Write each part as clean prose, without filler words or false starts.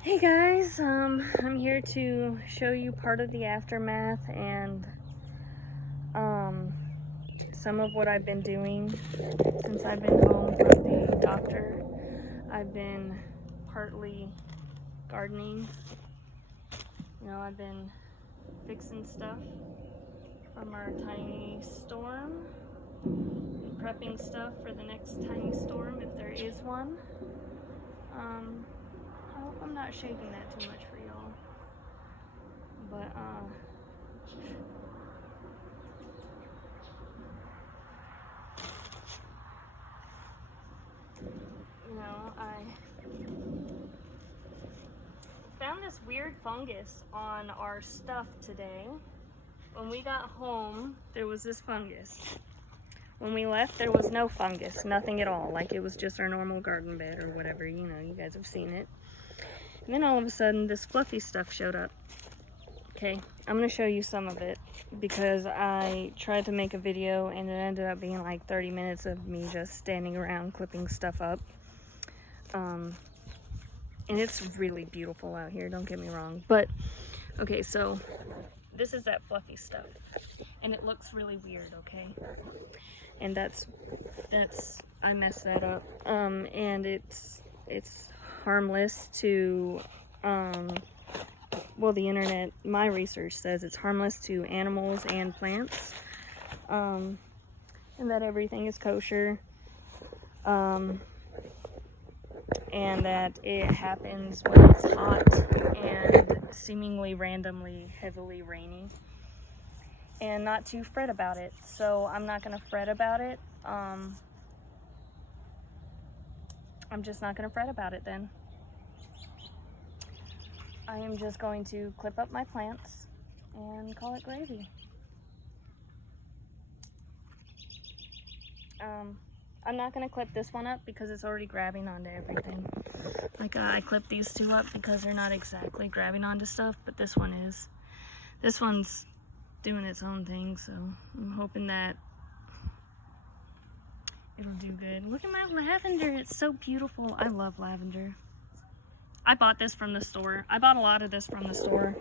Hey guys, I'm here to show you part of the aftermath and some of what I've been doing since I've been home from the doctor. I've been partly gardening. You know, I've been fixing stuff from our tiny storm and prepping stuff for the next tiny storm if there is one. I hope I'm not shaking that too much for y'all. But, you know, I found this weird fungus on our stuff today. When we got home, there was this fungus. When we left, there was no fungus, nothing at all. Like it was just our normal garden bed or whatever, you know, you guys have seen it. And then all of a sudden, this fluffy stuff showed up. Okay, I'm gonna show you some of it because I tried to make a video and it ended up being like 30 minutes of me just standing around clipping stuff up. And it's really beautiful out here, don't get me wrong. But, okay, so this is that fluffy stuff. And it looks really weird, okay? And that's I messed that up. And it's harmless to, well, the internet, my research says it's harmless to animals and plants. And that everything is kosher. And that it happens when it's hot and seemingly randomly heavily rainy, and not to fret about it. So I'm not gonna fret about it. I'm just not gonna fret about it then. I am just going to clip up my plants and call it gravy. I'm not going to clip this one up because it's already grabbing onto everything. Like I clipped these two up because they're not exactly grabbing onto stuff, but this one is. This one's doing its own thing, so I'm hoping that it'll do good. Look at my lavender, it's so beautiful. I love lavender. I bought this from the store. I bought a lot of this from the store,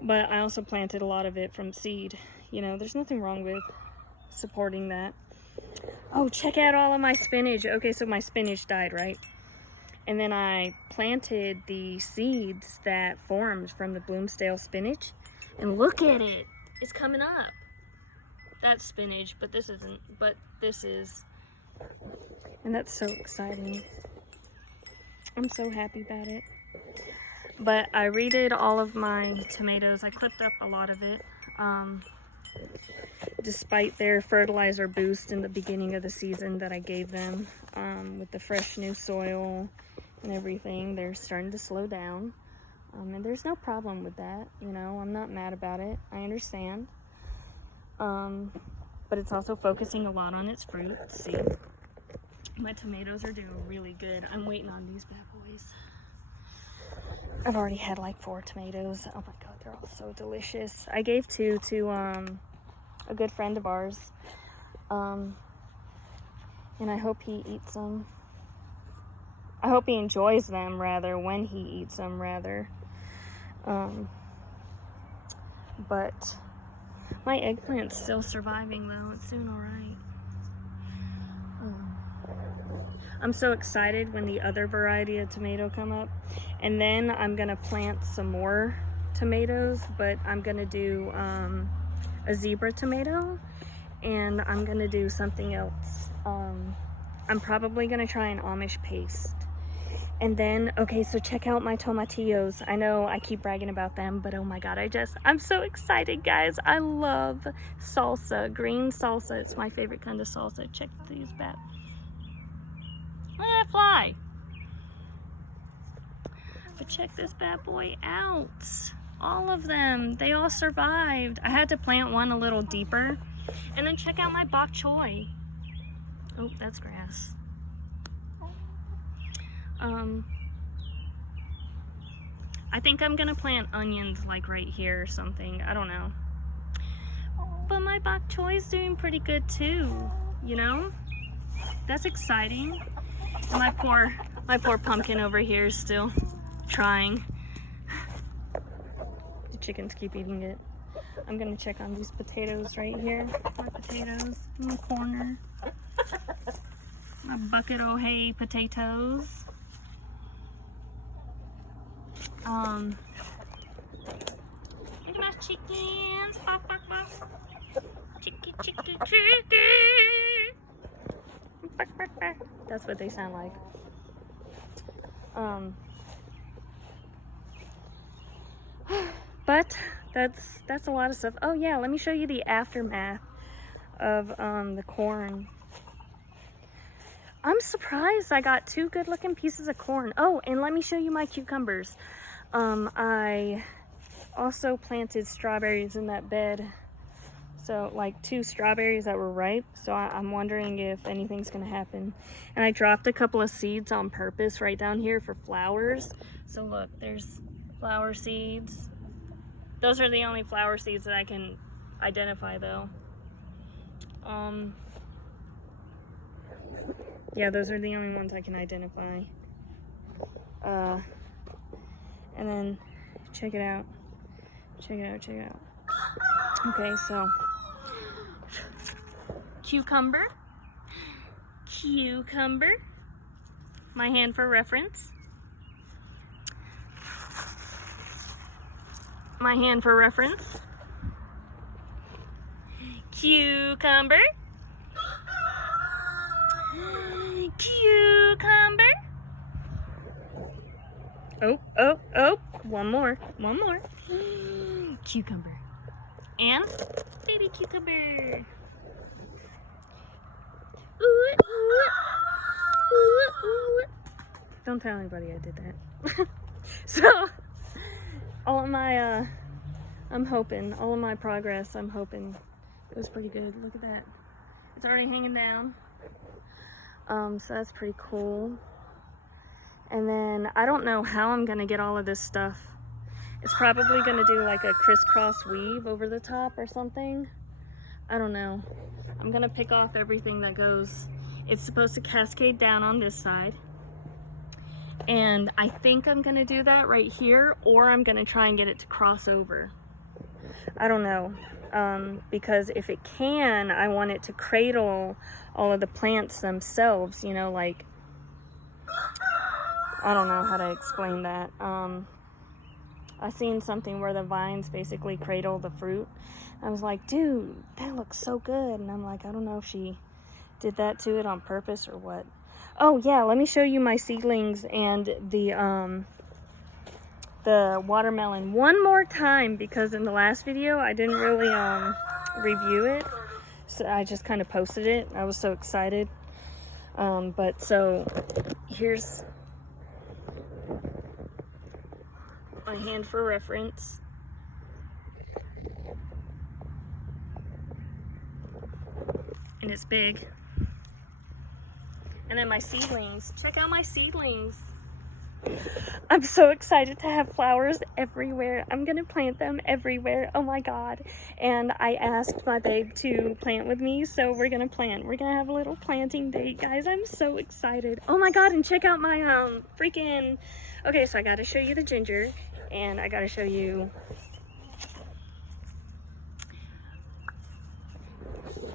but I also planted a lot of it from seed. You know, there's nothing wrong with supporting that. Oh, check out all of my spinach. Okay, so my spinach died, right? And then I planted the seeds that formed from the Bloomsdale spinach. And look at it. It's coming up. That's spinach, but this isn't. But this is. And that's so exciting. I'm so happy about it. But I redid all of my tomatoes. I clipped up a lot of it. Despite their fertilizer boost in the beginning of the season that I gave them, with the fresh new soil and everything, they're starting to slow down. And there's no problem with that, you know, I'm not mad about it. I understand. But it's also focusing a lot on its fruit. See, my tomatoes are doing really good. I'm waiting on these bad boys. I've already had like 4 tomatoes. Oh my god, they're all so delicious. I gave 2 to a good friend of ours, and I hope he eats them. I hope he enjoys them rather when he eats them rather. But my eggplant's still surviving though. It's doing all right. I'm so excited when the other variety of tomato come up, and then I'm gonna plant some more tomatoes, but I'm gonna do a zebra tomato, and I'm gonna do something else. I'm probably gonna try an Amish paste. And then, okay, so check out my tomatillos. I know I keep bragging about them, but oh my god, I'm so excited, guys. I love salsa, green salsa. It's my favorite kind of salsa. Check these back. Look at that fly. But check this bad boy out. All of them, they all survived. I had to plant one a little deeper. And then check out my bok choy. Oh, that's grass. I think I'm gonna plant onions like right here or something. I don't know. But my bok choy is doing pretty good too, you know? That's exciting. And my My poor pumpkin over here is still trying. The chickens keep eating it. I'm gonna check on these potatoes right here. My potatoes in the corner. My bucket o' hay potatoes. Look at my chickens. Bop, bop, bop. Chicky, chicky, chicky. Bark, bark, bark. That's what they sound like. But that's a lot of stuff. Oh yeah, let me show you the aftermath of the corn. I'm surprised I got 2 good looking pieces of corn. Oh, and let me show you my cucumbers. I also planted strawberries in that bed. So like 2 strawberries that were ripe. So I'm wondering if anything's gonna happen. And I dropped a couple of seeds on purpose right down here for flowers. So look, there's flower seeds. Those are the only flower seeds that I can identify though. Yeah, those are the only ones I can identify. And then check it out. Check it out, check it out. Okay, so cucumber, my hand for reference, cucumber, oh, one more, cucumber, and baby cucumber. Ooh. Don't tell anybody I did that. So, all of my, all of my progress, I'm hoping it was pretty good. Look at that. It's already hanging down. So that's pretty cool. And then, I don't know how I'm gonna get all of this stuff. It's probably gonna do like a crisscross weave over the top or something. I don't know. I'm gonna pick off everything that goes. It's supposed to cascade down on this side. And I think I'm gonna do that right here, or I'm gonna try and get it to cross over. I don't know. Because if it can, I want it to cradle all of the plants themselves, you know, like, I don't know how to explain that. I seen something where the vines basically cradle the fruit. I was like, dude, that looks so good. And I'm like, I don't know if she did that to it on purpose or what. Oh yeah, let me show you my seedlings and the watermelon one more time, because in the last video I didn't really review it. So I just kind of posted it. I was so excited. But so here's my hand for reference. And it's big. And then my seedlings. Check out my seedlings. I'm so excited to have flowers everywhere. I'm gonna plant them everywhere. Oh my god. And I asked my babe to plant with me, so we're gonna plant. We're gonna have a little planting date, guys. I'm so excited. Oh my god, and check out my freaking... Okay, so I gotta show you the ginger, and I gotta show you...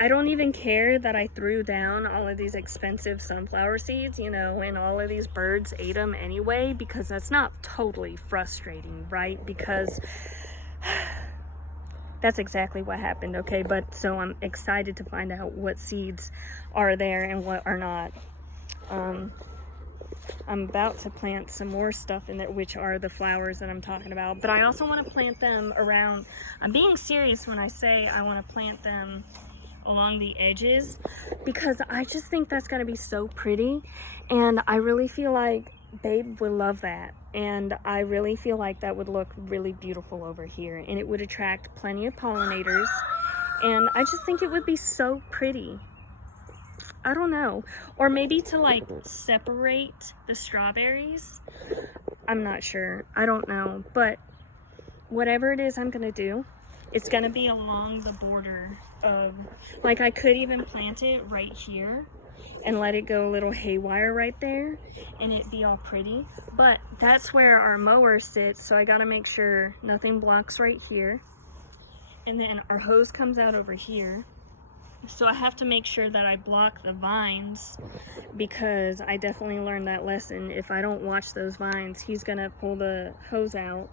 I don't even care that I threw down all of these expensive sunflower seeds, you know, and all of these birds ate them anyway, because that's not totally frustrating, right? Because that's exactly what happened, okay? But so I'm excited to find out what seeds are there and what are not. I'm about to plant some more stuff in there, which are the flowers that I'm talking about. But I also want to plant them around... I'm being serious when I say I want to plant them along the edges, because I just think that's going to be so pretty, and I really feel like babe would love that, and I really feel like that would look really beautiful over here, and it would attract plenty of pollinators, and I just think it would be so pretty. I don't know. Or maybe to like separate the strawberries. I'm not sure. I don't know, but whatever it is I'm gonna do, it's gonna be along the border of, like, I could even plant it right here, and let it go a little haywire right there and it be all pretty. But that's where our mower sits, so I gotta make sure nothing blocks right here. And then our hose comes out over here. So I have to make sure that I block the vines, because I definitely learned that lesson. If I don't watch those vines, he's gonna pull the hose out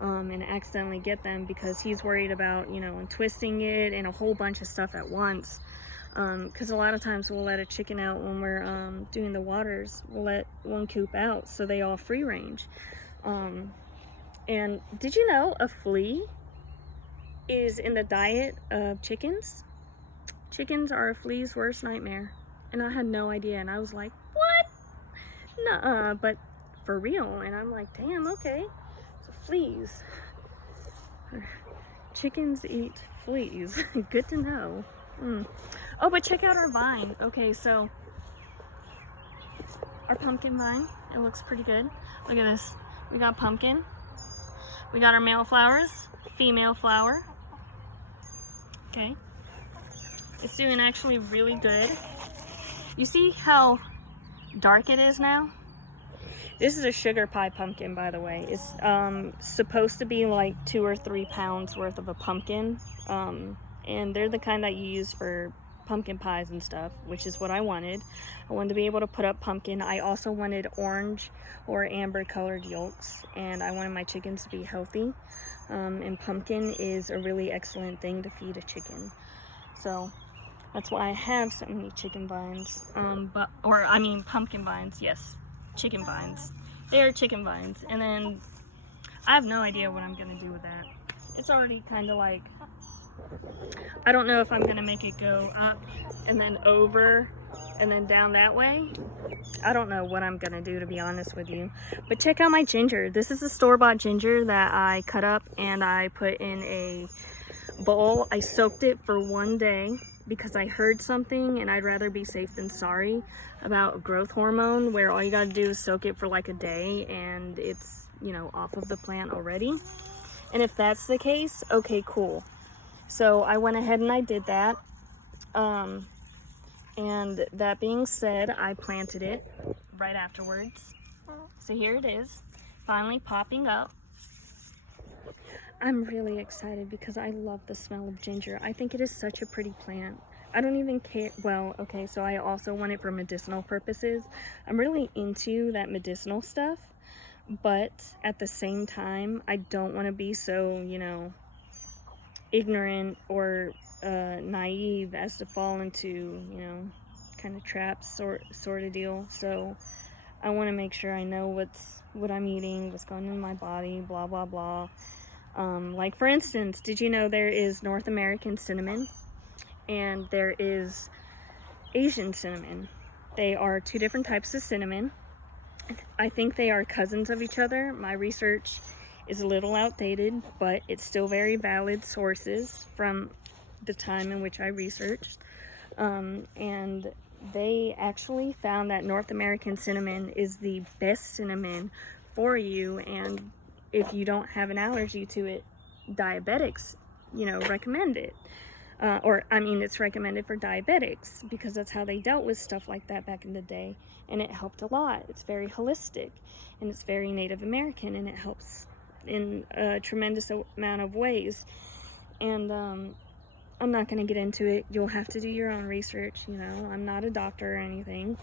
and accidentally get them, because he's worried about, you know, twisting it and a whole bunch of stuff at once. Because a lot of times we'll let a chicken out when we're doing the waters. We'll let one coop out so they all free range. And did you know a flea is in the diet of chickens? Chickens are a flea's worst nightmare. And I had no idea, and I was like, what? Nuh-uh, but for real. And I'm like, damn, okay. So fleas. Chickens eat fleas. Good to know. Oh, but check out our vine. Okay, so our pumpkin vine, it looks pretty good. Look at this. We got pumpkin. We got our male flowers, female flower. Okay. It's doing actually really good. You see how dark it is now? This is a sugar pie pumpkin, by the way. It's supposed to be like 2 or 3 pounds worth of a pumpkin. And they're the kind that you use for pumpkin pies and stuff, which is what I wanted. I wanted to be able to put up pumpkin. I also wanted orange or amber colored yolks, and I wanted my chickens to be healthy. And pumpkin is a really excellent thing to feed a chicken. So that's why I have so many chicken vines. Pumpkin vines, yes. Chicken vines. They're chicken vines. And then I have no idea what I'm gonna do with that. It's already kind of like, I don't know if I'm gonna make it go up and then over and then down that way. I don't know what I'm gonna do, to be honest with you. But check out my ginger. This is a store-bought ginger that I cut up and I put in a bowl. I soaked it for 1 day because I heard something, and I'd rather be safe than sorry, about growth hormone, where all you gotta do is soak it for like a day and it's, you know, off of the plant already. And if that's the case, okay, cool. So I went ahead and I did that. And that being said, I planted it right afterwards. So here it is, finally popping up. I'm really excited because I love the smell of ginger. I think it is such a pretty plant. I don't even care. Well, okay, so I also want it for medicinal purposes. I'm really into that medicinal stuff, but at the same time, I don't want to be so, you know, ignorant or naive as to fall into, you know, kind of traps sort of deal. So I want to make sure I know what I'm eating, what's going in my body, blah blah blah. Like for instance, did you know there is North American cinnamon and there is Asian cinnamon? They are 2 different types of cinnamon. I think they are cousins of each other. My research is a little outdated, but it's still very valid sources from the time in which I researched. And they actually found that North American cinnamon is the best cinnamon for you, and if you don't have an allergy to it, diabetics, you know, recommend it. It's recommended for diabetics because that's how they dealt with stuff like that back in the day, and it helped a lot. It's very holistic, and it's very Native American, and it helps in a tremendous amount of ways. And I'm not going to get into it. You'll have to do your own research. You know, I'm not a doctor or anything.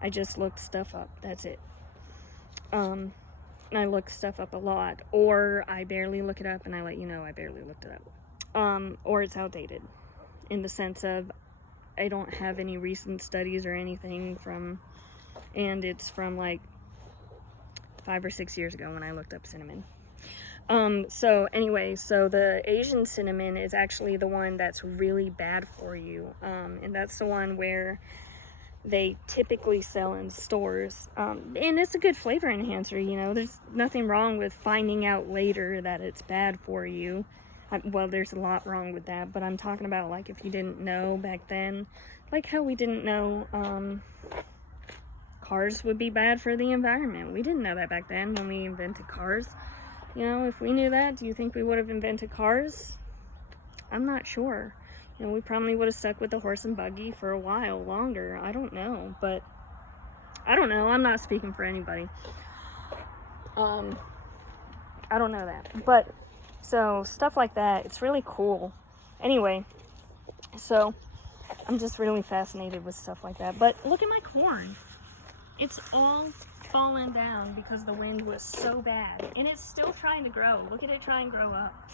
I just looked stuff up. That's it. And I look stuff up a lot, or I barely look it up and I let you know I barely looked it up. Or it's outdated in the sense of I don't have any recent studies or anything and it's from like 5 or 6 years ago when I looked up cinnamon. So anyway, so the Asian cinnamon is actually the one that's really bad for you. And that's the one where they typically sell in stores. And it's a good flavor enhancer, you know. There's nothing wrong with finding out later that it's bad for you. Well, there's a lot wrong with that, but I'm talking about like if you didn't know back then, like how we didn't know cars would be bad for the environment. We didn't know that back then when we invented cars. You know, if we knew that, do you think we would have invented cars? I'm not sure. You know, we probably would have stuck with the horse and buggy for a while longer. I don't know, but I don't know. I'm not speaking for anybody. I don't know that. But, so, stuff like that, it's really cool. Anyway, so, I'm just really fascinated with stuff like that. But look at my corn. It's all fallen down because the wind was so bad. And it's still trying to grow. Look at it try and grow up.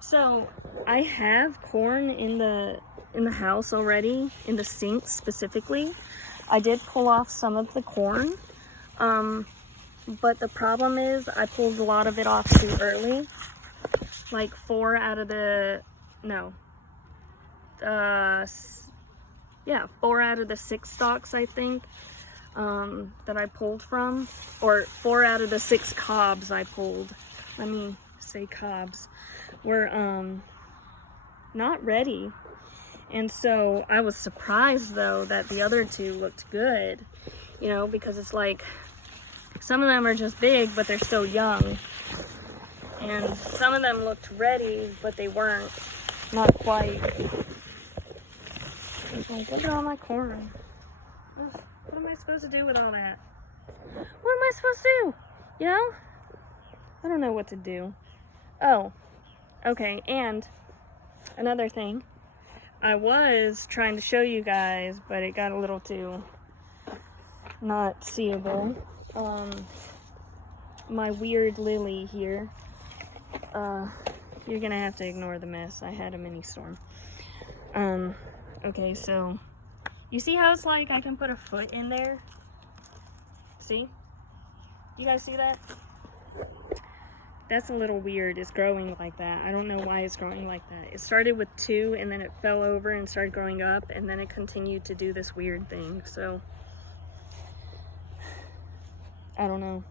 So, I have corn in the house already, in the sink specifically. I did pull off some of the corn. But the problem is I pulled a lot of it off too early. Like 4 out of the, no. 4 out of the 6 stalks, I think, that I pulled from. Or 4 out of the 6 cobs I pulled. Let me say cobs. Were, not ready. And so I was surprised, though, that the other 2 looked good. You know, because it's like, some of them are just big, but they're still young. And some of them looked ready, but they weren't. Not quite. Like, look at all my corn. What am I supposed to do with all that? What am I supposed to do? You know? I don't know what to do. Oh. Okay, and another thing. I was trying to show you guys, but it got a little too not seeable. My weird lily here. You're gonna have to ignore the mess. I had a mini storm. Okay, so you see how it's like I can put a foot in there? See? You guys see that? That's a little weird. It's growing like that. I don't know why it's growing like that. It started with 2 and then it fell over and started growing up, and then it continued to do this weird thing. So I don't know.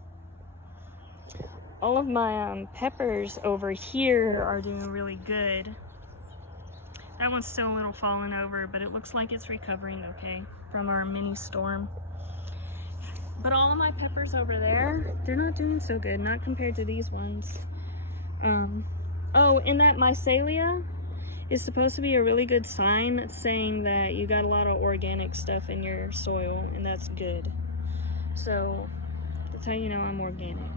All of my peppers over here are doing really good. That one's still a little fallen over, but it looks like it's recovering okay from our mini storm. But all of my peppers over there, they're not doing so good, not compared to these ones. Oh, and that mycelia is supposed to be a really good sign saying that you got a lot of organic stuff in your soil, and that's good. So, that's how you know I'm organic.